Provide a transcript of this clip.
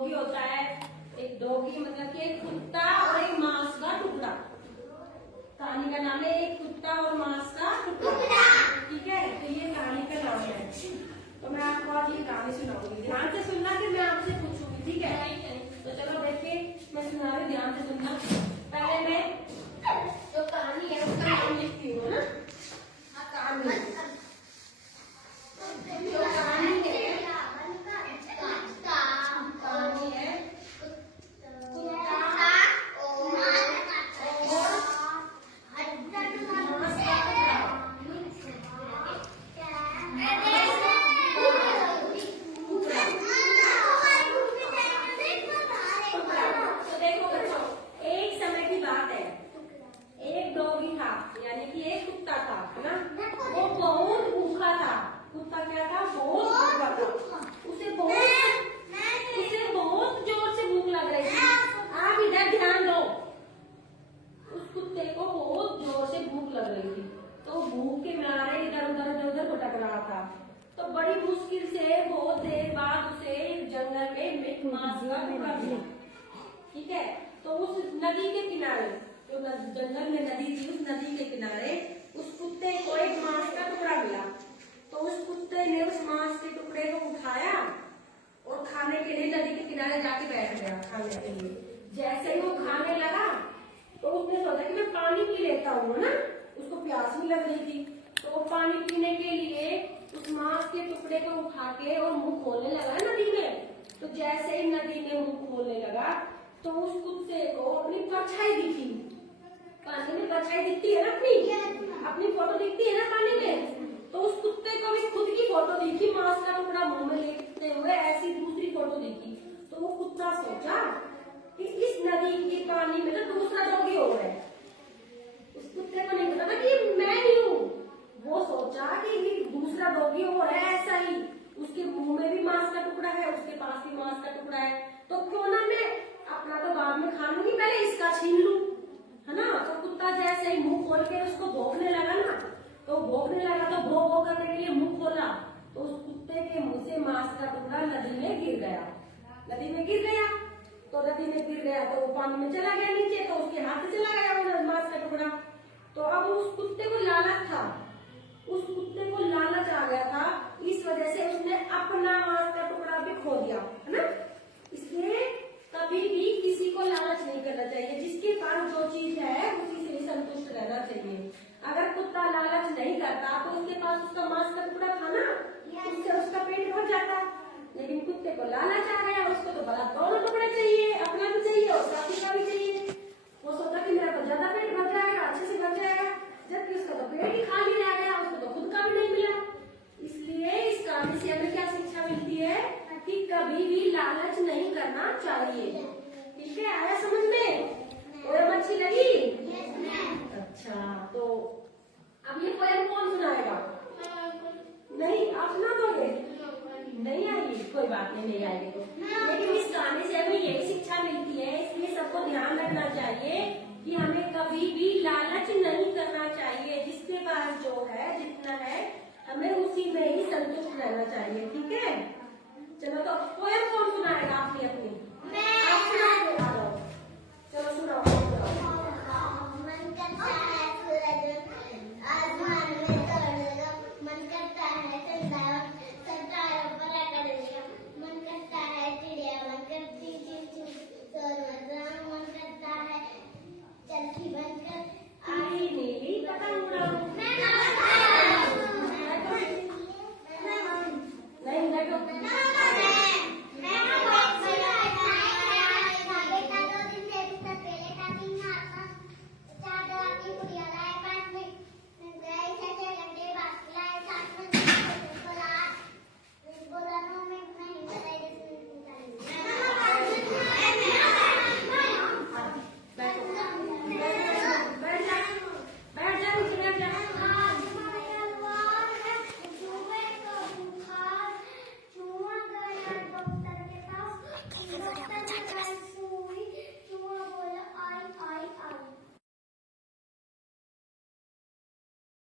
Doggy होता है, एक डॉगी मतलब कि एक कुत्ता और एक मांस का टुकड़ा। कहानी का नाम है एक कुत्ता और मांस का टुकड़ा। ठीक है, तो ये कहानी का नाम है। तो मैं आपको आज ये कहानी सुनाऊंगी, ध्यान से सुनना कि मैं आपसे पूछूंगी। ठीक है, तो चलो देखिए मैं सुना रही, ध्यान से सुनना। पहले मैं जो कहानी है उसका नाम लिखती हूँ ना। कहानी तो बड़ी मुश्किल से बहुत देर बाद उसे जंगल में मांस का टुकड़ा मिला। ठीक है, तो उस नदी के किनारे, जो जंगल में नदी थी, उस नदी के किनारे उस कुत्ते को एक मांस का टुकड़ा मिला। तो उस कुत्ते ने उस मांस के टुकड़े को उठाया और खाने के लिए नदी के किनारे जाके बैठ गया खाने के लिए। जैसे ही वो खाने लगा तो उसने सोचा कि मैं पानी पी लेता हूँ ना, उसको प्यास भी लग रही थी। तो वो पानी पीने के लिए उस मांस के टुकड़े को उठा के और मुंह खोलने लगा नदी में। तो जैसे ही नदी में मुंह खोलने लगा तो उस कुत्ते को अपनी परछाई दिखी। पानी में परछाई दिखती है ना, अपनी फोटो दिखती है ना पानी में। तो उस कुत्ते को भी खुद की फोटो दिखी, मांस का टुकड़ा मुंह में लेते हुए ऐसी दूसरी फोटो दिखी। तो वो कुत्ता सोचा कि इस नदी के पानी में तो दूसरा डॉगी हो रहा है। उस कुत्ते को नहीं पता था कि मैं ही हूँ। वो सोचा कि ये दूसरा डॉगी हो रहा है ऐसा ही, उसके मुंह में भी मांस का टुकड़ा है, उसके पास भी मांस का टुकड़ा है, तो क्यों ना मैं अपना तो बाद में खा लूंगी, पहले इसका छीन लूं, है ना। तो कुत्ता जैसे ही मुंह खोल के उसको भौंकने लगा ना, तो भौंकने लगा तो भौ भौ करने के लिए मुंह खोला तो उस कुत्ते के मुंह से मांस का टुकड़ा नदी में गिर गया। नदी में गिर गया तो नदी में गिर गया तो वो पानी में चला गया नीचे, तो उसके हाथ से चला गया वो मांस का टुकड़ा। तो अब उस कुत्ते को लालच था, उस कुत्ते को लालच आ गया था, इस वजह से उसने अपना मांस का टुकड़ा भी खो दिया, है ना। इसलिए कभी भी किसी को लालच नहीं करना चाहिए, जिसके पास जो चीज है उसी से ही संतुष्ट रहना चाहिए। अगर कुत्ता लालच नहीं करता तो उसके पास उसका मांस का टुकड़ा था ना, उससे उसका पेट भर जाता। लेकिन कुत्ते को लालच आ गया, उसको तो बड़ा दोनों टुकड़े चाहिए, अपना भी चाहिए और साथी का भी चाहिए। वो सोचा कि मेरा तो ज्यादा पेट भर जाएगा, अच्छे से भर जाएगा, जबकि उसका तो पेट ही खाली रह गया, उसको तो खुद का भी नहीं मिला। इसलिए इस कहानी से हमें क्या शिक्षा मिलती है कि कभी भी लालच नहीं करना चाहिए। ठीक है, आया समझ में? पोयम अच्छी लगी? अच्छा, तो अब ये पोयम कौन सुनाएगा? नहीं, आप सुना दोगे? नहीं आएगी, कोई बात नहीं, नहीं आएगी तो। लेकिन इस कहानी से हमें यही शिक्षा मिलती है, इसलिए सबको ध्यान रखना चाहिए कि हमें कभी भी लालच नहीं करना चाहिए। जिसके पास जो है, जितना है, हमें उसी में ही संतुष्ट रहना चाहिए। ठीक है, चलो तो